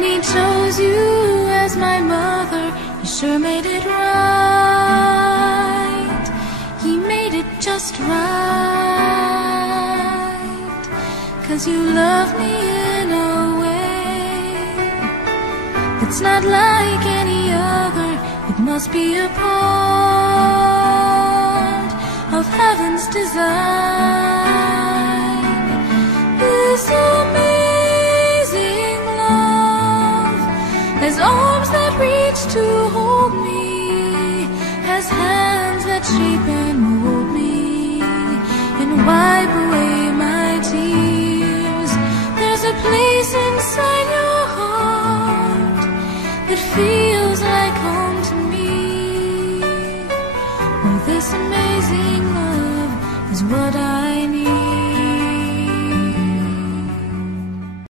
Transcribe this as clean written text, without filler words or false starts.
When He chose you as my mother, He sure made it right. He made it just right. 'Cause you love me in a way that's not like any other. It must be a part of heaven's design. This amazing love has arms that reach to hold me, has hands that shape and mold me and wipe away my tears. There's a place inside your heart that feels like home to me. Oh, this amazing